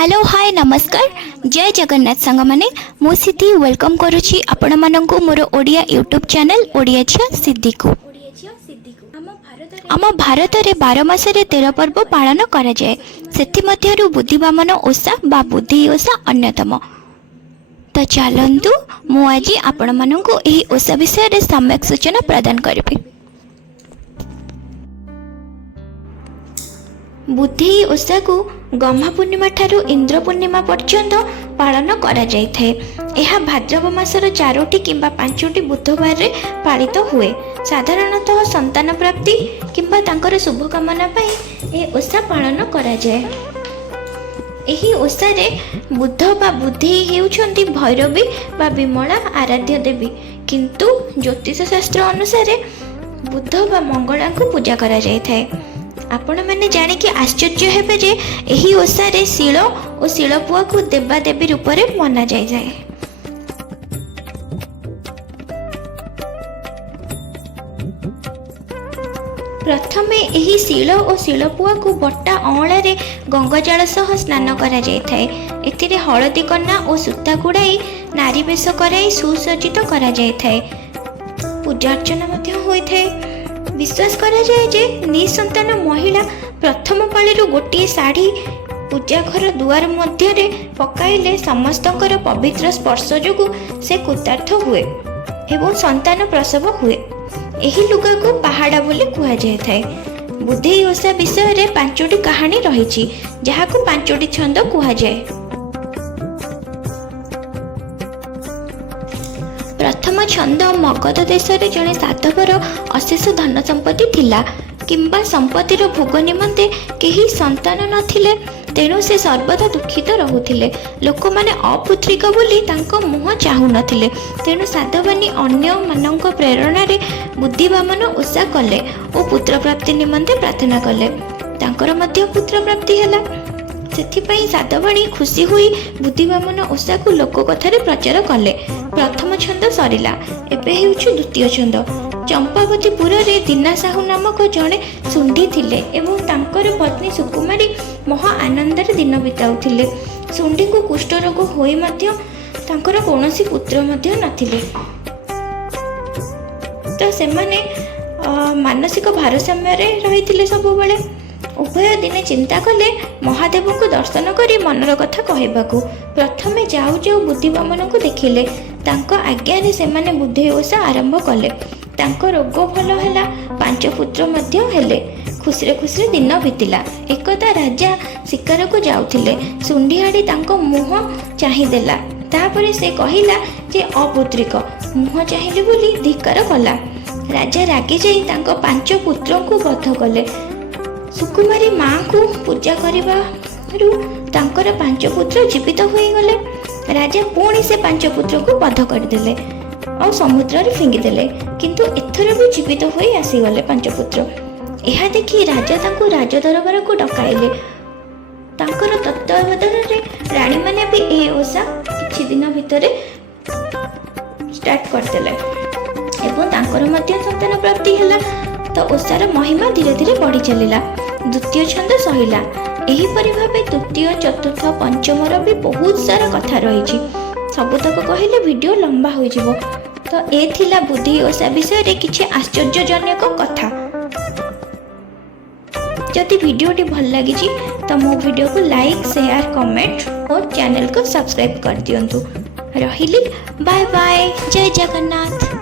Hello hi नमस्कार जय जगन्नाथ सांग मैंने मु सिद्धि वेलकम करुच्ची आपण मानक मोर ओडिया यूट्यूब चैनल ओडिया झियो सिद्धि को। आम भारत में 12 मासरे 13 पर्व पालन करा जाए। सेथि मध्यरु बुद्धिवामन ओषा बा बुद्धि ओषा अन्यतम। तो चलतु मु आज आपण मानक एही ओषा विषय रे सम्यक सूचना प्रदान करिबी। बुद्धि ओषा को गम्हा पूर्णिमा ठारू इंद्र पूर्णिमा पर्यंत पालन करा जाय थाए। यह भाद्रव मासर 4टी किंबा 5टी बुधवार रे पालित हुए। साधारणतः संतान प्राप्ति किंबा तांकर शुभ कामना पाई ए ओषा पालन करा जाय। एही ओषा रे बुध बा बुद्धि हेउछंती भैरवी बा विमला आराध्य देवी, किंतु ज्योतिष शास्त्र अनुसार बुध बा मंगला को पूजा करा जाय थाए। आपण मैंने जानिकी आश्चर्य हेबे जे एही ओषा रे शिल और शिलपुआ को देवादेवी रूप में मना जाए। प्रथमे एही शिल और शिलपुआ को बट्टा अँला रे गंगाजल सह स्नान करा जाय थाए। एथिरे हळदी कन्ना और सूता गुड़ाई नारी बेश कराई सुसज्जित करा जाय थाए। पूजा अर्चना मध्य होय थाए। विश्वास करा जाए जे निसंतान महिला प्रथम पाळीरू गोटे साड़ी पूजा घर दुआर मध्य रे पकाइले समस्तकर पवित्र स्पर्श जोगु से कृतार्थ हुए एवं संतान प्रसव हुए। एही लुगा को पहाड़ा बोली कुहा जाय थाए। बुद्धि ओषा विषय रे 5टी कहानी रहिछि, जहाको 5टी छंद कुहा जाय। प्रथम छंद मगध देश रे जड़े साधवर अशेष धन संपत्ति थिला किंबा संपत्तिर भोग निमंते केही संतान नथिले, तेणु से सर्वदा दुखित रहुथिले। लोक माने अपुत्रिक बोली तांको मुह चाहू नथिले, तेणु साधवानी अन्य मानक प्रेरणा रे बुद्धिवामन ओषा कले और पुत्र प्राप्ति निमंते प्रार्थना कले। तांकर मध्य पुत्र प्राप्ति हैला। सेथिपाई साधवाणी खुशी हुई बुद्धिवामन ओषा को लोक कथारे प्रचार कले। प्रथम छंद सरिला। एबे हेउछु द्वितीय छंद। चंपावतीपुर रे दीना साहू नामक जड़े सुंढी थिले एवं तांकर पत्नी सुकुमारी महा आनंद दिन बिताउथिले। सुंढी को कुष्ठ रोग होई मध्य तांकर कोनोसी पुत्र मध्य नथिले। तो सेमाने मानसिक भारसाम्य रे रहिथिले सबुबेले। उभय दिने चिंता कले महादेव को दर्शन करी मनर कथा कहबाकू। प्रथमे जाऊ जाऊ बुद्धिवामन को देखिले। तांको आज्ञा रे सेमाने बुद्धि ओषा आरंभ कले। तांको रोग भल हैला, 5 पुत्र मध्य हेले। खुसरे खुसरे दिन बीतिला। एकदा राजा शिकार को जाउथिले। सुंढियाड़ी तांको मुह चाहि देला। तापरे से कहिला जे अपुत्रिक मुह चाहिले बोली धिक्कार कला। राजा रागी जाई तांको 5 पुत्र को वध कले। सुकुमारी माँ को पूजा करिबारु तांकर 5 पुत्र जीवित होई गले। राजा पुणी से 5 पुत्र को वध करदेले और समुद्र रे फिंगी देले, किंतु एथर भी जीवित होई आसी गले 5 पुत्र। एहा देखि राजा तांको राज दरबार को डकाइले। तांकर तत्वावधान रे रानी माने भी ए ओषा किछि दिन भितरे स्टार्ट करदेले एवं तांकर मध्य संतान प्राप्ति हैला। तो ओषार महिमा धीरे धीरे बढ़ी चलिला। द्वितीय छंद सहिला। एही परि भाबे तृतीय चतुर्थ पंचमर भी बहुत सारा कथा रही। सबुतक कहले वीडियो लंबा हो जिवो। तो ए थिला बुद्धि ओषा विषय रे किछि आश्चर्यजनक कथा। जदि वीडियोटी भल लगी तो मो वीडियो को लाइक शेयर कमेंट और चैनल को सब्सक्राइब कर दियंतु। रहिली बाय बाय जय जगन्नाथ।